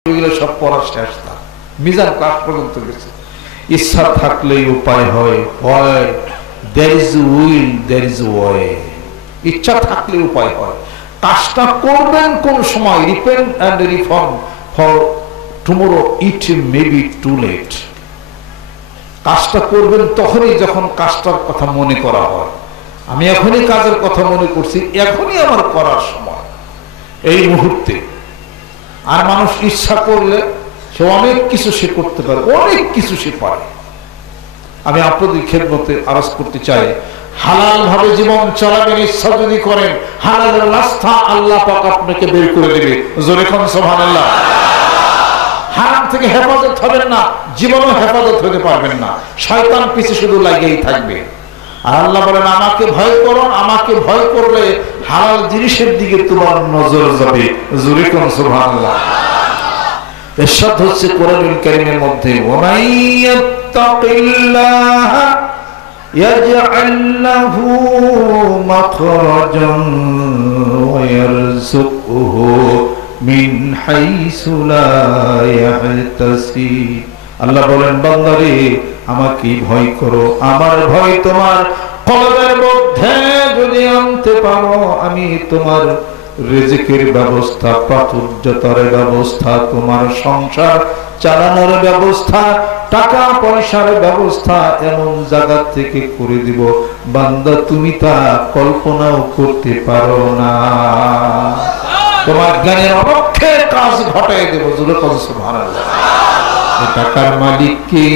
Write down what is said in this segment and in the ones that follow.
সব পড়া শেষ, তার মিজান ক্লাস পর্যন্ত গেছে। ইচ্ছা থাকলেই উপায় হয়, হয় there is will, there is way। ইচ্ছা থাকলে উপায় হয়। কাজটা করবেন কোন সময়, repent and reform for tomorrow it may be too late. কাজটা করবেন তখনই যখন কাজটার কথা মনে করা হয়। আমি এখনই কাজের কথা মনে করছি, এখনই আমার করার সময়, এই মুহূর্তে। আর মানুষ ইচ্ছা করলে সে অনেক কিছু সে করতে পারে, অনেক কিছু সে পারে। আমি আপনাদের খেদমতে আরজ করতে চাই, হালাল ভাবে জীবন চালাবেন, ইচ্ছা যদি করেন হালালের রাস্তা আল্লাহ পাক আপনাকে বের করে দেবে। জোরে কোন সুবহানাল্লাহ। হারাম থেকে হেফাজত হবেন না, জীবনও হেফাজত হতে পারবেন না, শয়তান পিছে শুধু লাগেই থাকবে। আর আল্লাহ বলেন আমাকে ভয় করো, আমাকে ভয় করলে হালাল জিনিসের দিকে তোমার নজর যাবে। জোরে কোন সুবহানাল্লাহ। ইরশাদ হচ্ছে কোরআনুল কারীমের মধ্যে, ওয়ামাইয়াত্তাকিল্লাহ ইয়াজআল লাহু মাখরাজান ওয়া ইয়ারযুকহু মিন হাইসু লা ইয়াহতাসিব। আল্লাহ বলেন বান্দারে আমাকে ভয় করো, আমার ভয় তোমার কলবের মধ্যে যদি আনতে পারো, আমি তোমার রিজিকের ব্যবস্থা, প্রাচুর্যতার ব্যবস্থা, তোমার সংসার চালানোর ব্যবস্থা, টাকা পয়সার ব্যবস্থা এমন জায়গা থেকে করে দিব বান্দা তুমি তা কল্পনাও করতে পারো না। তোমার জ্ঞানের অপক্ষে কাজ ঘটাই দেব। সুবহানাল্লাহ। এই টাকার মালিক কে?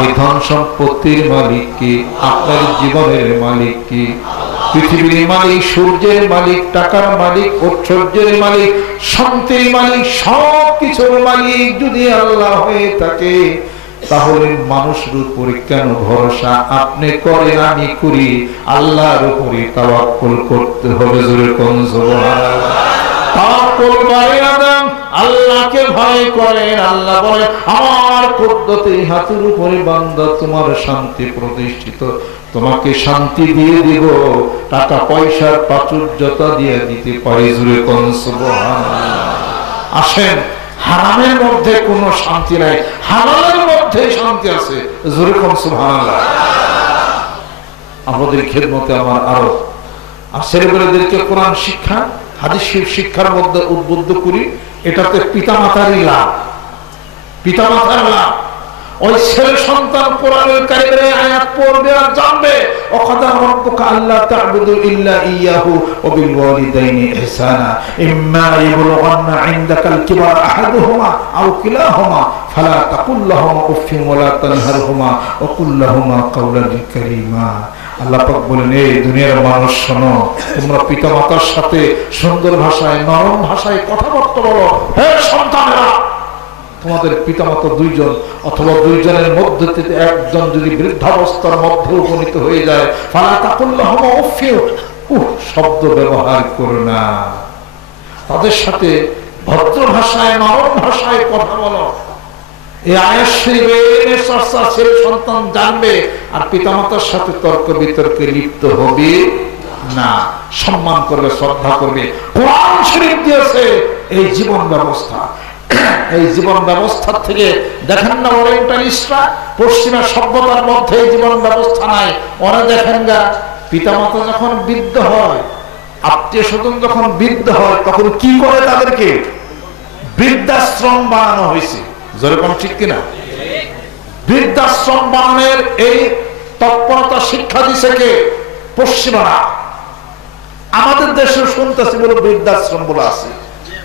এই ধন সম্পত্তির মালিক কে? আপনার জীবনের মালিক কে? পৃথিবীর মালিক, সূর্যের মালিক, টাকার মালিক, ঐশ্বর্যের মালিক, শান্তির মালিক, সব কিছুর মালিক যদি আল্লাহ হয়ে থাকে, তাহলে মানুষের উপরে কেন ভরসা আপনি করেন, আমি করি? আল্লাহর উপরে তাওয়াক্কুল করতে হবে। জোরে কোন সুবহানাল্লাহ। তাওয়াক্কুল বাড়ান, আল্লাহকে ভয় করেন। আল্লাহ বলে আমার কুদরতের হাতের উপরে বান্দা তোমার শান্তি প্রতিষ্ঠিত, তোমাকে শান্তি দিয়ে দিব, টাকা পয়সার প্রাচুর্যতা দিয়ে দিতে পারি। জোরে কোন সুবহানাল্লাহ। আসেন, হারামের মধ্যে কোনো শান্তি নাই, হালালের মধ্যে শান্তি আছে। জোরে কোন সুবহানাল্লাহ। আমাদের খেদমতে আমার আরো ছেলেমেয়েদেরকে কোরআন শিক্ষা, হাদিস শিক্ষার মধ্যে উদ্বুদ্ধ করি। এটাতে পিতামাতারই লাভ, পিতামাতার লাভ। ওই ছেলে সন্তান কোরআনুল কারীমের আয়াত পড়বে আর জানবে, ওয়াকাদা রাব্বুকা আল্লা তা'বুদু ইল্লা ইয়াহু ওয়া বিল ওয়ালিদাইনি ইহসানা ইম্মা ইয়াবলুগান্না ইনদাকাল কিবারা আহাদুহুমা আও কিলাহুমা ফালা তাকুল লাহুমা উফফিন ওয়া লা তানহারহুমা ওয়া কুল লাহুমা কাওলান কারীমা। আল্লাহ পাক বলেন, এই দুনিয়ার মানুষ শোনো, তোমরা পিতামাতার সাথে সুন্দর ভাষায়, নরম ভাষায় কথাবার্তা বলো। হে সন্তানেরা, তোমাদের পিতামাতা দুইজন অথবা দুইজনের মধ্যে থেকে একজন যদি বৃদ্ধাবস্থার মধ্যে উপনীত হয়ে যায়, ফালা তাকুল লাহুমা উফফিন, শব্দ ব্যবহার করো না, তাদের সাথে ভদ্র ভাষায়, নরম ভাষায় কথা বলো। এই আয়াত শরীফের চর্চা ছেলে সন্তান জানবে, আর পিতামাতার সাথে তর্ক বিতর্কে লিপ্ত হবে না, সম্মান করবে, শ্রদ্ধা করবে। কোরআন শরীফ দিয়েছে এই জীবন ব্যবস্থা। এই জীবন ব্যবস্থা থেকে দেখেন না ওরিয়েন্টালিস্টরা, পশ্চিমা সভ্যতার মধ্যে এই জীবন ব্যবস্থা নাই। ওরা দেখেন না, পিতামাতা যখন বৃদ্ধ হয়, আত্মীয় স্বজন যখন বৃদ্ধ হয়, তখন কি করে? তাদেরকে বৃদ্ধাশ্রম বানানো হয়েছে। যেরকম ঠিক কিনা? বৃদ্ধাশ্রম বানানোর এই তৎপরতা শিক্ষা দিছে কে? পশ্চিমারা। আমাদের দেশে শুনতেছি বলে বৃদ্ধাশ্রম বলে আছে।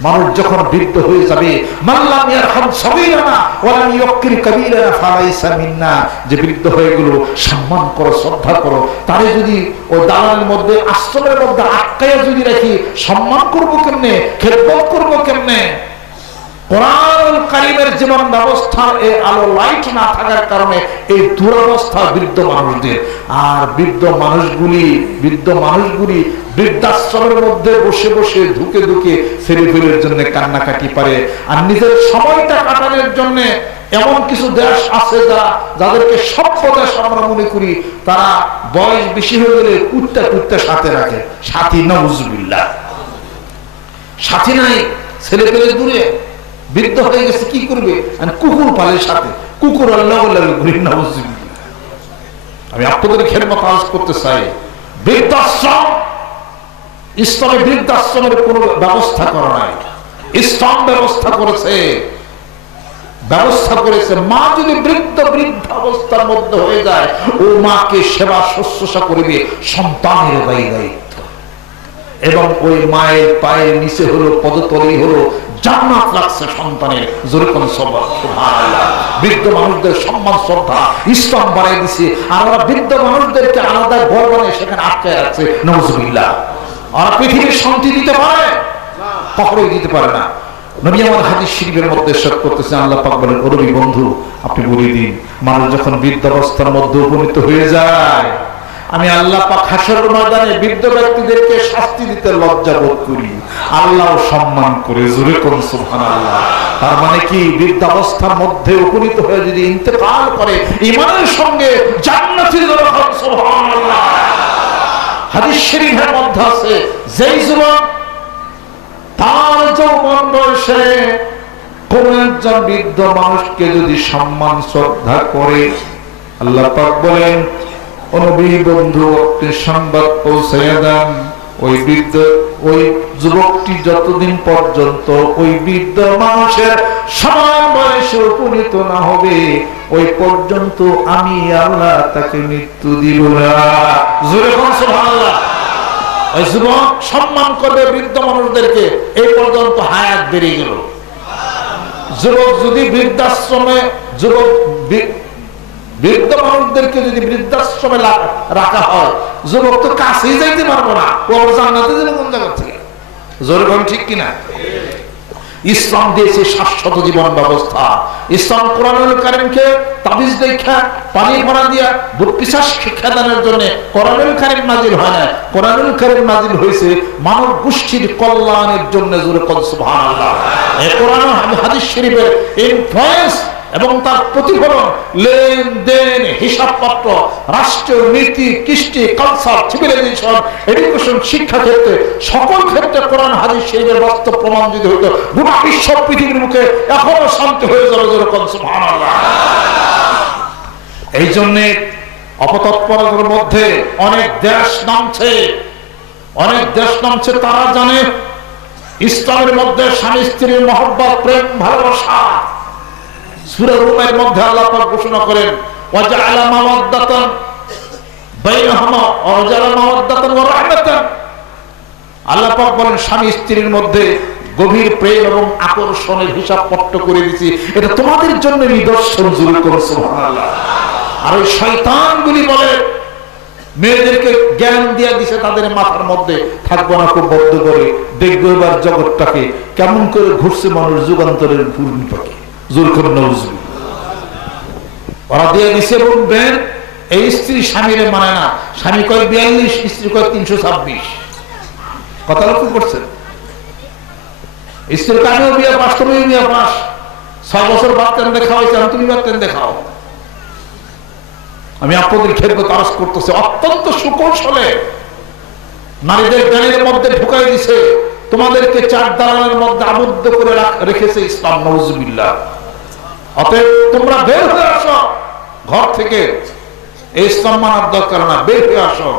মানুষ যখন বৃদ্ধ হয়ে যাবে, মাল্লাম ইয়ারহাম সগীরানা ওয়া লাম ইউক্কির কাবীরানা ফালাইসা মিন্না, যে বৃদ্ধ হয়ে গেল, সম্মান করো, শ্রদ্ধা করো। তারে যদি ও দালানের মধ্যে, আশ্রমের মধ্যে আটকায়া যদি রাখি, সম্মান করবো কেমনে, খেদমত করবো কেমনে? কোরআনুল কারীমের জীবন ব্যবস্থার এই আলো লাইট না থাকার কারণে এই দুরবস্থা বৃদ্ধ মানুষদের। আর বৃদ্ধ মানুষগুলি বৃদ্ধাশ্রমের মধ্যে বসে বসে ধুকে ধুকে ছেলেপেলের জন্য কান্নাকাটি পারে। আর নিজের সময়টা কাটানোর জন্য এমন কিছু দেশ আছে যাদেরকে সভ্য দেশ আমরা মনে করি, তারা বয়স বেশি হয়ে গেলে কুত্তা সাথে রাখে। সাথী, নাউজুবিল্লাহ, সাথী নাই, ছেলেপেলে দূরে, বৃদ্ধ হয়ে গেছে, কি করবে? কুকুর পালের সাথে, কুকুর আল্লাহ আমি আপনাদের খেদমত আরজ করতে চাই, বৃদ্ধাশ্রম, ইসলামে বৃদ্ধাশ্রমের কোন ব্যবস্থা করা নাই। ইসলাম ব্যবস্থা করেছে মা যদি বৃদ্ধাবস্থার মধ্যে হয়ে যায়, ও মাকে সেবা শুশ্রূষা করবে সন্তানের দায়িত্ব, এবং ওই মায়ের পায়ের নিচে হলো, পদতলেই হলো জান্নাত লাগছে সন্তানের। জোরে কোন সুবহানাল্লাহ। বৃদ্ধ মানুষদের সম্মান শ্রদ্ধা ইসলাম বাড়াই দিছে, আর ওরা বৃদ্ধ মানুষদেরকে আলাদা ঘর বানিয়ে সেখানে আটকায় রাখছে। নাউজুবিল্লাহ। আর পৃথিবীর শান্তি দিতে পারে? কখনোই দিতে পারে না। নবী আমার হাদিস শরীফের মধ্যে ইরশাদ করতেছেন, আল্লাহ পাক বলেন, ও নবী বন্ধু, আপনি বলে দিন, মানুষ যখন বৃদ্ধাবস্থার মধ্যে উপনীত হয়ে যায়, আমি আল্লাহ পাক হাশরের ময়দানে বৃদ্ধ ব্যক্তিদেরকে শাস্তি দিতে লজ্জা বোধ করি, আল্লাহও সম্মান করে। জোরে কোন সুবহানাল্লাহ। তার মানে কি, বৃদ্ধাবস্থার মধ্যে উপনীত হয়ে যদি ইন্তেকাল করে ঈমানের সঙ্গে, জান্নাতে যাবে। সুবহানাল্লাহ। হাদিস শরীফের মধ্যে আছে, যেই যুবক তার যৌবন বয়সে কোন একজন বৃদ্ধ মানুষকে যদি সম্মান শ্রদ্ধা করে, আল্লাহ পাক বলেন, ও নবী বন্ধু, আপনি সংবাদ পৌঁছাইয়া দেন, ওই যুবকটি যতদিন পর্যন্ত ওই বৃদ্ধ মানুষের সমান বয়সে উপনীত না হবে, ওই পর্যন্ত আমি আল্লাহ তাকে মৃত্যু দিব না। জোরে বলুন সুবহানাল্লাহ। ওই যুবক সম্মান করবে বৃদ্ধ মানুষদেরকে, এই পর্যন্ত হায়াত বেড়ে গেল। যুবক যদি বৃদ্ধাশ্রমে, বৃদ্ধ মানুষদেরকে যদি বৃদ্ধাশ্রমে রাখা হয়, যুবক তো কাছেই যাইতে পারবো না, ওর জান্নাতে যাবে কোন জায়গা থেকে? জোরে বলেন ঠিক কিনা? ইসলাম দিয়েছে শাশ্বত জীবন ব্যবস্থা। ইসলাম কোরআনুল কারীমকে তাবিজ দেখা, পানি ভরা দিয়া বুদ্ধিশ্বাস শিক্ষা দানের জন্য কোরআনুল কারীম নাজিল হয় না। কোরআনুল কারীম নাজিল হয়েছে মানব গোষ্ঠীর কল্যাণের জন্য। জোরে কোন সুবহানাল্লাহ। এই কোরআন হাদিস শরীফের ইনফ্লুয়েন্স এবং তার প্রতিফলন, লেনদেন, হিসাবপত্র, রাষ্ট্রীয় নীতি, কৃষ্টি, কালচার, সিভিলাইজেশন, এডুকেশন, শিক্ষা ক্ষেত্রে, সকল ক্ষেত্রে কোরআন হাদিস শরীফের বাস্তব প্রমাণ যদি হইতো, গোটা বিশ্ব পৃথিবীর মুখে এখনো শান্তি হয়ে যাবে। যেরকম সুবহানাল্লাহ। এই জন্য অপতৎপরতার মধ্যে অনেক দেশ নামছে, তারা জানে ইসলামের মধ্যে স্বামী স্ত্রীর মহব্বত, প্রেম, ভালোবাসা। সূরা রুমের মধ্যে আল্লাহ পাক ঘোষণা করেন, ওয়াজআলা মাওয়াদ্দাতান বাইনাহুমা ওয়াজআলা মাওয়াদ্দাতান ওয়া রাহমাতান। আল্লাহ পাক বলেন, স্বামী স্ত্রীর মধ্যে গভীর প্রেম এবং আকর্ষণের হিসাবপত্র করে দিয়েছি, এটা তোমাদের জন্য নিদর্শন। জোরে করে সুবহানাল্লাহ। আর ওই শয়তানগুলি বলে, মেয়েদেরকে জ্ঞান দিয়ে দিছে তাদের মাথার মধ্যে, থাকবো না খুব বদ্ধ করে, দেখবো এবার জগৎটাকে কেমন করে ঘুরছে মানুষ যুগান্তরের ঘূর্ণিপাকে। ওরা দিয়ে দিছে বলবেন, এই স্ত্রী স্বামীরে মানে না, স্বামী কয় 42, স্ত্রী কয় 326। কথা লক্ষ্য করছেন? স্ত্রীর কানেও বিয়ে পাস, তুমিও বিয়ে পাস, 6 বছর বাচ্চান দেখাও, তুমি বাচ্চান দেখাও। আমি আপনাদের খেদমত আরজ করতেছি, অত্যন্ত সুকৌশলে নারীদের জ্ঞানের মধ্যে ঢুকাই দিছে, তোমাদেরকে 4 দালানের মধ্যে আবদ্ধ করে রেখেছে ইসলাম। নাউজুবিল্লাহ। অতএব তোমরা বের হয়ে আসো ঘর থেকে, ইসলাম মানার দরকার না, বের হয়ে আসো,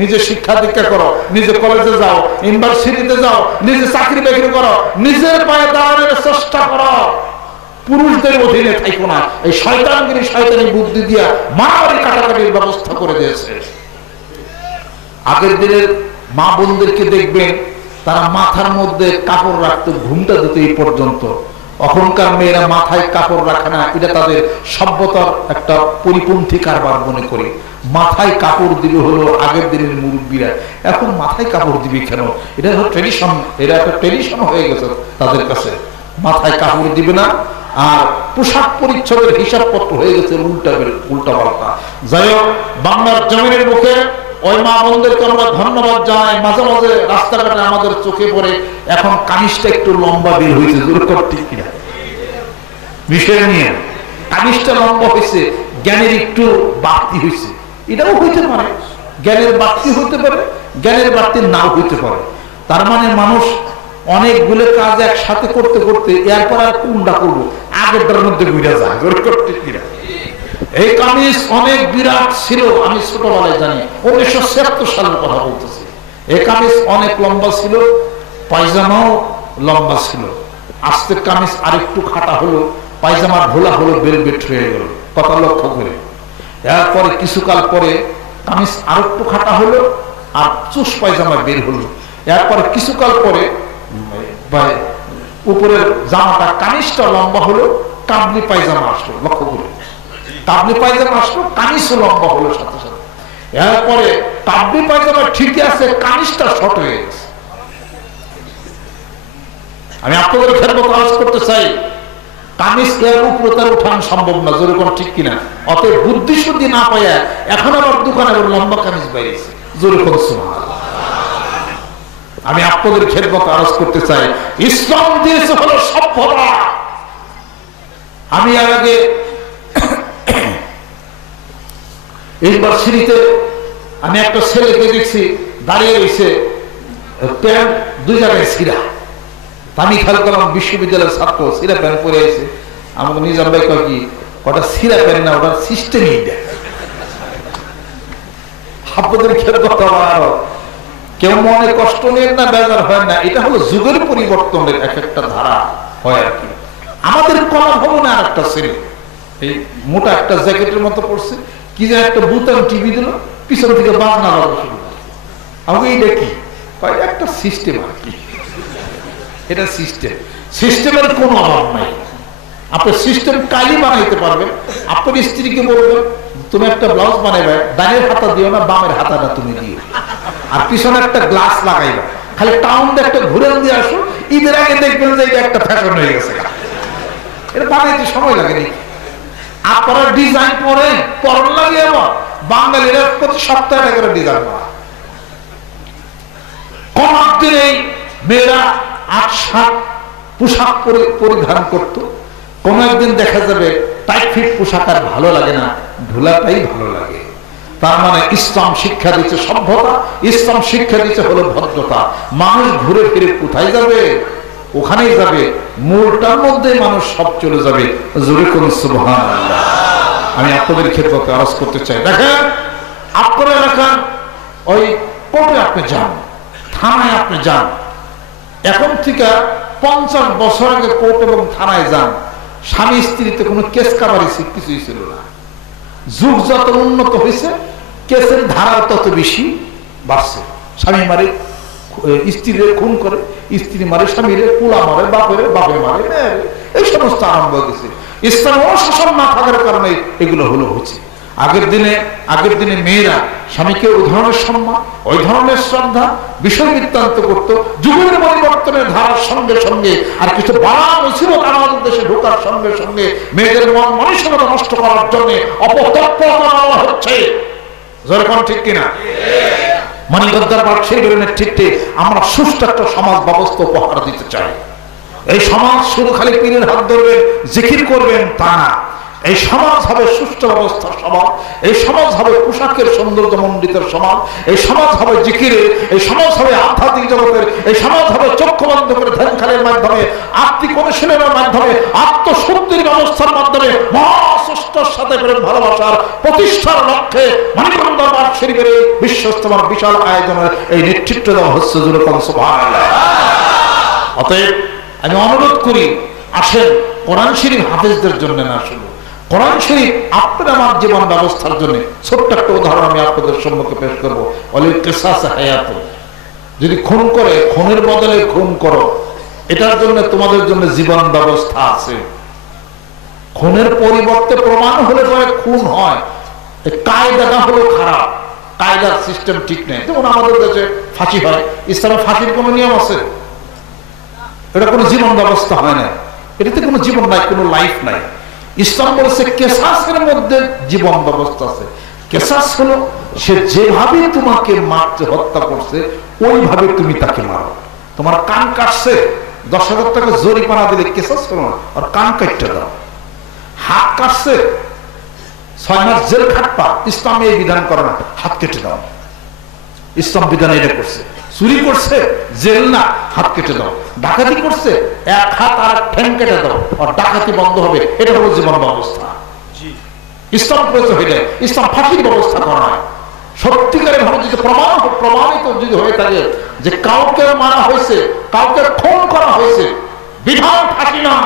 নিজে শিক্ষা দীক্ষা করো, নিজে কলেজে যাও, ইউনিভার্সিটিতে যাও, নিজে চাকরি বাকরি করো, নিজের পায়ে দাঁড়ানোর চেষ্টা করো, পুরুষদের অধীনে থাকো না। এই শয়তানি বুদ্ধি দিয়া মারামারি কাটাকাটির ব্যবস্থা করে দিয়েছে। আগের দিনের মা বোনদেরকে দেখবেন, তারা মাথার মধ্যে কাপড় রাখতো, ঘুমটা দিতে এই পর্যন্ত। এখনকার মেয়েরা মাথায় কাপড় রাখে না, এটা তাদের সভ্যতার একটা পরিপন্থী কারবার মনে করে। মাথায় কাপড় দিবে হলো আগের দিনের মুরব্বীরা, এখন মাথায় কাপড় দিবে কেন? এটা হলো ট্রেডিশন, এটা একটা ট্রেডিশন হয়ে গেছে তাদের কাছে। মাথায় কাপড় দিবে না, আর পোশাক পরিচ্ছদের হিসাবপত্র হয়ে গেছে উল্টা পাল্টা। যাই হোক, বাংলার জমিনের মুখে ওই মা বোনদেরকে আমরা ধন্যবাদ জানাই। মাঝে মাঝে রাস্তাঘাটে আমাদের চোখে পড়ে এখন কানিসটা একটু লম্বা বের হয়েছে। ঠিক কিনা? বিষয় নিয়ে কানিসটা লম্বা হয়েছে, জ্ঞানের একটু বাড়তি হয়েছে, এটাও হইতে পারে। জ্ঞানের বাড়তি হইতে পারে, জ্ঞানের বাড়তি নাও হইতে পারে। তার মানে মানুষ অনেকগুলো কাজ একসাথে করতে করতে এরপর আর কোনটা করবো আগেরটার মধ্যে ঘুরে যায়। এই কামিজ অনেক বিরাট ছিল, আমি ছোটবেলায় জানি 1976 সালের কথা বলতেছি। এই কামিজ অনেক লম্বা ছিল, পায়জামাও লম্বা ছিল। আস্তে কামিজ আরেকটু খাটা হলো, পায়জামা ঢোলা হলো, বেলভেট হয়ে গেল, কথা লক্ষ্য করে। এরপরে কিছুকাল পরে কামিজ আরেকটু খাটা হলো আর চুস পায়জামা বের হলো। এরপরে কিছুকাল পরে উপরের জামাটা কামিজটা লম্বা হলো, কাবলি পায়জামা আসলো, লক্ষ্য করে কাবলি পায়জামা আসলো, কামিজও লম্বা হলো সাথে সাথে। এরপরে কাবলি পায়জামা ঠিকই আছে, কামিজটা শর্ট হয়ে গেছে। আমি আপনাদের খেদমত আরজ করতে চাই, কামিজ এর উপরে তার উঠানো সম্ভব না, জোরে কোন ঠিক কিনা? অতএব বুদ্ধি শুদ্ধি না পাইয়া এখন আবার দোকানে লম্বা কামিজ বাইরেছে, জোরে কোন সুবহানাল্লাহ। আমি আপনাদের খেদমত আরজ করতে চাই, ইসলাম দিয়েছে হলো সভ্যতা। আমি এর আগে ইউনিভার্সিটিতে আমি একটা ছেলেকে দেখছি দাঁড়িয়ে রয়েছে, প্যান্ট দুই জায়গায় ছিঁড়া। আমি খেয়াল করলাম বিশ্ববিদ্যালয়ের ছাত্র, ছিঁড়া প্যান্ট পরে আছে। আমাকে নিজাম ভাই কয় কি, ওটা ছিঁড়া প্যান্ট না, ওটা সিস্টেমই দেয়। আপনাদের খেয়াল করতে পারো, কেউ মনে কষ্ট নেন না, বেজার হয় না, এটা হলো যুগের পরিবর্তনের এক একটা ধারা হয় আর কি। আমাদের কলা ভবনে আর একটা ছেলে এই মোটা একটা জ্যাকেটের মতো পড়ছে, কি যে একটা বুতাম টিভি দিল, পিছন থেকে বাজনা বাজা শুরু করে। আমাকে এইটা কি, একটা সিস্টেম আর কি। এটা সিস্টেম, সিস্টেমের কোনো অভাব নাই। আপনি সিস্টেম কালি বানাইতে পারবেন। আপনার স্ত্রীকে বলবেন তুমি একটা ব্লাউজ বানাইবে, ডানের হাতা দিও না, বামের হাতাটা তুমি দিও, আর পিছনে একটা গ্লাস লাগাইবে, খালি টাউন একটা ঘুরে দিয়ে আসো, ঈদের আগে দেখবেন যে এটা একটা ফ্যাশন হয়ে গেছে। এটা বানাইতে সময় লাগে নাকি? আপনারা ডিজাইন করেন, পরন লাগে। আবার বাঙালিরা প্রতি সপ্তাহে করে ডিজাইন করা। কোন দিন এই মেয়েরা ৮-৭ পোশাক পরিধান করতো, কোন একদিন দেখা যাবে টাইট ফিট পোশাক আর ভালো লাগে না, ঢোলাটাই ভালো লাগে। তার মানে ইসলাম শিক্ষা দিচ্ছে সভ্যতা, ইসলাম শিক্ষা দিচ্ছে হলো ভদ্রতা। মানুষ ঘুরে ফিরে কোথায় যাবে? ওখানেই যাবে, মূলটার মধ্যে মানুষ সব চলে যাবে। জোরে কোন সুবহানাল্লাহ। আমি আপনাদের ক্ষেত্রে আরজ করতে চাই, দেখেন আপনার এলাকার ওই কোর্টে আপনি যান, থানায় আপনি যান, এখন থেকে 50 বছর আগে কোর্ট এবং থানায় যান, স্বামী স্ত্রীতে কোনো কেস কাবারি কিছুই ছিল না। যুগ যত উন্নত হয়েছে, কেসের ধারা তত বেশি বাড়ছে। স্বামী মারে স্ত্রীরে খুন করে, স্ত্রী মারে স্বামীরে, পোলা মারে বাপের, বাপে মারে, এই সমস্ত আরম্ভ হয়ে গেছে। ইসলাম অনুশাসন না থাকার কারণে এগুলো হচ্ছে। আগের দিনে মেয়েরা স্বামীকে ওই ধরনের সম্মান, ওই ধরনের শ্রদ্ধা, বিষয় বৃত্তান্ত করত। যুগের পরিবর্তনের ধারার সঙ্গে সঙ্গে আর কিছু বাড়া মুসিবত আমাদের দেশে ঢোকার সঙ্গে সঙ্গে মেয়েদের মন মানসিকতা নষ্ট করার জন্য অপতৎপরতা হচ্ছে। যেরকম ঠিক কিনা? মানিকগঞ্জের বাদশাহীর নেতৃত্বে আমরা সুষ্ঠু একটা সমাজ ব্যবস্থা উপহার দিতে চাই। এই সমাজ শুধু খালি পীরের হাত ধরবেন, জিকির করবেন তা না। এই সমাজ হবে সুষ্ঠু ব্যবস্থার সমাজ, এই সমাজ হবে পোশাকের সৌন্দর্য মণ্ডিতের সমাজ, এই সমাজ হবে জিকিরের, এই সমাজ হবে আধ্যাত্মিক জগতের, এই সমাজ হবে চক্ষু বন্ধ করে ধ্যানখালের মাধ্যমে, আত্মিক অনুশীলনের মাধ্যমে, আত্মশুদ্ধির ব্যবস্থার মাধ্যমে মহাস্রষ্টার সাথে প্রেম ভালোবাসার প্রতিষ্ঠার লক্ষ্যে মানিকগঞ্জ দরবার শরীফের এই বিশ্বস্তমার বিশাল আয়োজনের এই নেতৃত্ব দেওয়া হচ্ছে। সুবহানাল্লাহ। অতএব আমি অনুরোধ করি, আসেন কোরআন শরীফ হাফেজদের জন্য না, শুধু কোরআন শরীফ আপনার আমার জীবন ব্যবস্থার জন্য। ছোট্ট একটা উদাহরণ আমি আপনাদের সম্মুখে পেশ করবো। অলিল কিসাস হায়াত, যদি খুন করে, খুনের বদলে খুন করো, এটার জন্য তোমাদের জন্য জীবন ব্যবস্থা আছে। খুনের পরিবর্তে প্রমাণ হলে পরে খুন হয়, কায়দাটা হলো খারাপ, কায়দার সিস্টেম ঠিক নেই। যেমন আমাদের দেশে ফাঁসি হয়, ইসলামে ফাঁসির কোনো নিয়ম আছে? এটা কোনো জীবন ব্যবস্থা হয় না, এটাতে কোনো জীবন নাই, কোনো লাইফ নাই। ইসলাম বলেছে কেসাসের মধ্যে জীবন ব্যবস্থা আছে। কেসাস হলো সে যেভাবে তোমাকে মারতে, হত্যা করছে, ওইভাবে তুমি তাকে মারো। তোমার কান কাটছে, 10,000 টাকা জরিমানা দিলে কেসাস হলো, আর কান কাটতে দাও। হাত কাটছে, 6 মাস জেল খাটবা, ইসলাম এই বিধান করে না, হাত কেটে দাও। ইসলাম বিধান এটা করছে। চুরি করছে জেল না, হাত কেটে দাও। ডাকাতি করছে এক হাত আর ঠ্যাং কেটে দাও, আর ডাকাতি বন্ধ হবে। এটা হলো জীবন ব্যবস্থা। ইসলাম করেছে হইলে ইসলাম ফাঁসির ব্যবস্থা করা হয়। সত্যিকারের ভাবে যদি প্রমাণিত যদি হয়ে থাকে যে কাউকে মারা হয়েছে, কাউকে খুন করা হয়েছে, বিধান ফাঁসি না।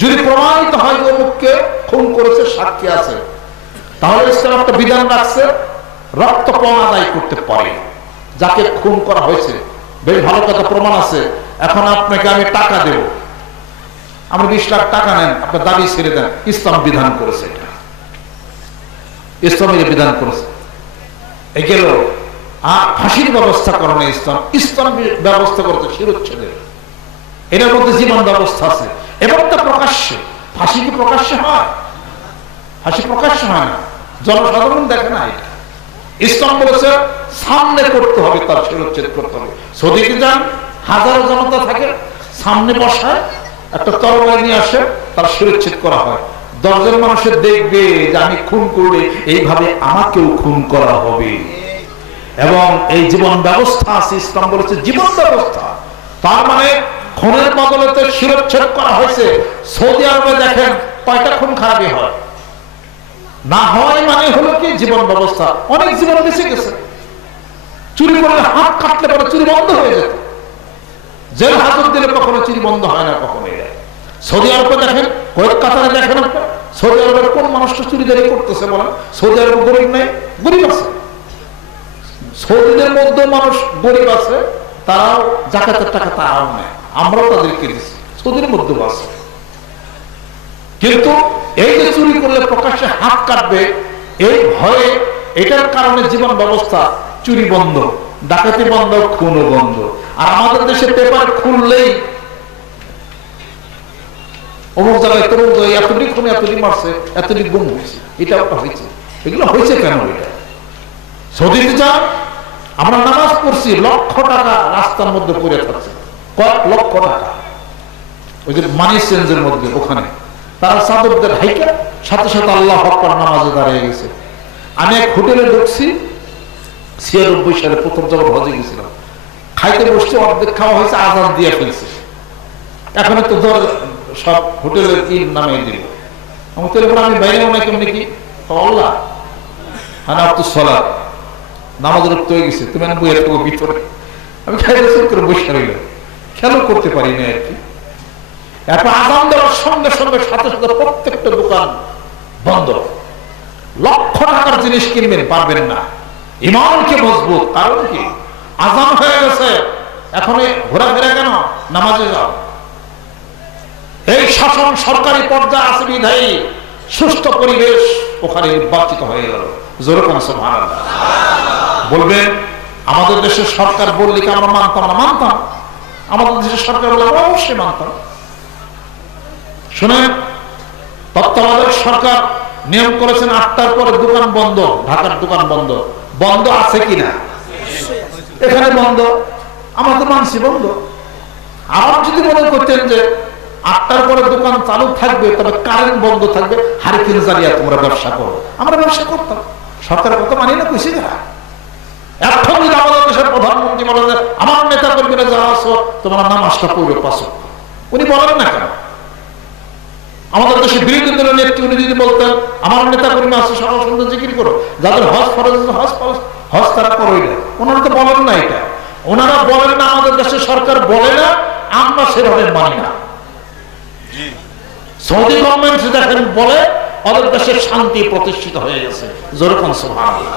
যদি প্রমাণিত হয় যে অমুককে খুন করেছে, সাক্ষী আছে, তাহলে ইসলাম একটা বিধান রাখছে, রক্তপণ আদায় করতে পারে। যাকে খুন করা হয়েছে, বেশ ভালো কথা, প্রমাণ আছে, এখন আপনাকে আমি টাকা দেব, আপনি 20 লাখ টাকা নেন, আপনার দাবি ছেড়ে দেন। ইসলাম বিধান করেছে, এটা ইসলামের বিধান করেছে। এই গেল। আর ফাঁসির ব্যবস্থা করে না ইসলাম। ইসলাম ব্যবস্থা করতে শিরোচ্ছেদের, এটার মধ্যে জীবন ব্যবস্থা আছে। এবং তা প্রকাশ্যে। ফাঁসি কি প্রকাশ্যে হয়? ফাঁসি প্রকাশ্যে হয় না, জনসাধারণ দেখে না। এটা ইসলাম বলেছে সামনে করতে হবে, তার শিরোচ্ছেদ করতে হবে। সৌদিতে যান, হাজারো জনতা থাকে, সামনে বসায় একটা তরবারি নিয়ে আসে, তার শিরোচ্ছেদ করা হয়। 10 জন মানুষের দেখবে যে আমি খুন করলে এইভাবে আমাকেও খুন করা হবে। এবং এই জীবন ব্যবস্থা আছে, ইসলাম বলেছে জীবন ব্যবস্থা। তার মানে খুনের বদলেতে শিরোচ্ছেদ করা হয়েছে। সৌদি আরবে দেখেন কয়টা খুন খারাপই হয় না হয়, মানে হলো কি জীবন ব্যবস্থা। অনেক জীবন বেঁচে গেছে। চুরি করলে হাত কাটলে পরে চুরি বন্ধ হয়ে যেত, জেল হাজত দিলে কখনো চুরি বন্ধ হয় না কখনো। সৌদি আরবে দেখেন, কয়েক কাতারে দেখেন, সৌদি আরবের কোন মানুষটা চুরিদারি করতেছে বলেন? সৌদি আরব গরিব নেই? গরিব আছে। সৌদিদের মধ্যে মানুষ গরিব আছে, তারাও জাকাতের টাকা তারাও নেয়, আমরাও তাদেরকে দিচ্ছি, সৌদির মধ্যে আছে। কিন্তু এই যে চুরি করলে প্রকাশ্যে হাত কাটবে, এই ভয়ে, এটার কারণে জীবন ব্যবস্থা, চুরি বন্ধ, ডাকাতি বন্ধ, খুনও বন্ধ। আর আমাদের দেশে পেপার খুললেই অমুক জায়গায় তমুক জায়গায় এতটি খুন, এতটি মারছে, এতটি গুম হয়েছে, এটা একটা হয়েছে। এগুলো হয়েছে কেন? এটা সৌদিতে যান, আমরা নামাজ পড়ছি, লক্ষ টাকা রাস্তার মধ্যে পড়ে থাকছে, কয়েক লক্ষ টাকা, ওই যে মানি চেঞ্জের মধ্যে। ওখানে তারা চাদরদের হাইকে সাথে সাথে আল্লাহ আকবার নামাজে দাঁড়িয়ে গেছে। আমি এক হোটেলে ঢুকছি 96 সালে, প্রথম যখন হজে গেছিলাম, খাইতে বসতে অর্ধেক খাওয়া হয়েছে, আজান দিয়ে ফেলছে। এখন তো ধর সব হোটেলের ঈদ নামে দিল। আমি বাইরে মনে কেমনি কি আল্লাহ নামাজ রক্ত হয়ে গেছে, তুমি বইয়ের ভিতরে। আমি খাইতে করে বসে রইল, খেয়াল করতে পারি না আর কি। এখন আজান দেওয়ার সঙ্গে সঙ্গে সাথে সাথে প্রত্যেকটা দোকান বন্ধ। লক্ষ টাকার জিনিস কিনবেন, পারবেন না। ইমানকে মজবুত, কারণ কি আজান হয়ে গেছে, এখন ঘোরাফেরা কেন? নামাজে যাও। এই শাসন সরকারি পর্যায়ে আছে বিধায়ী সুস্থ পরিবেশ ওখানে নির্বাচিত হয়ে গেল। জোরে কোন সুবহানাল্লাহ বলবেন? আমাদের দেশের সরকার বললে কি আমরা মানতাম না? মানতাম। আমাদের দেশের সরকার বলে আমরা অবশ্যই মানতাম। শুনেন, তত্ত্বাবধায়ক সরকার নিয়ম করেছেন 8টার পরে দোকান বন্ধ। ঢাকার দোকান বন্ধ। বন্ধ আছে কিনা? এখানে বন্ধ, আমরা তো মানছি বন্ধ। আবার যদি মনে করতেন যে 8টার পরে দোকান চালু থাকবে, তবে কারেন্ট বন্ধ থাকবে, হারিকেন জ্বালিয়ে তোমরা ব্যবসা করো, আমরা ব্যবসা করতাম। সরকার কত মানি না কইছি না। এখন যদি আমাদের দেশের প্রধানমন্ত্রী বলেন যে আমার নেতা কর্মীরা যারা আছো তোমরা নামাজটা পড়বে 5 ওয়াক্ত, উনি বলেন না কেন? আমাদের দেশের বিরোধী দলের নেত্রী উনি যদি বলতেন আমার নেতা কর্মী আছে সকাল সন্ধ্যা জিকির করো, যাদের হজ ফরজ হজ তারা করোই না, ওনারা তো বলেন না। এটা ওনারা বলেন না, আমাদের দেশের সরকার বলে না, আমরা সেভাবে মানি না। সৌদি গভর্নমেন্ট দেখেন বলে, ওদের দেশের শান্তি প্রতিষ্ঠিত হয়ে গেছে। জোরে কোন সুবহানাল্লাহ।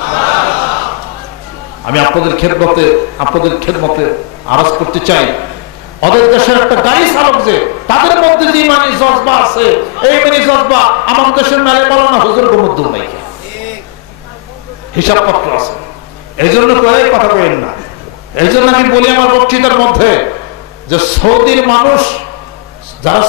আমি আপনাদের খেদমতে আরজ করতে চাই, ওদের দেশের একটা গাড়ি চালক যে তাদের মধ্যে যে ইমানি জজবা আছে, এই ইমানি জজবা আমার দেশের মেলে বলো না হুজুর মধ্যে নাই, হিসাবপত্র আছে। এই জন্য কথা বলেন না। এই জন্য আমি বলি আমার বক্তৃতার মধ্যে যে সৌদির মানুষ যারা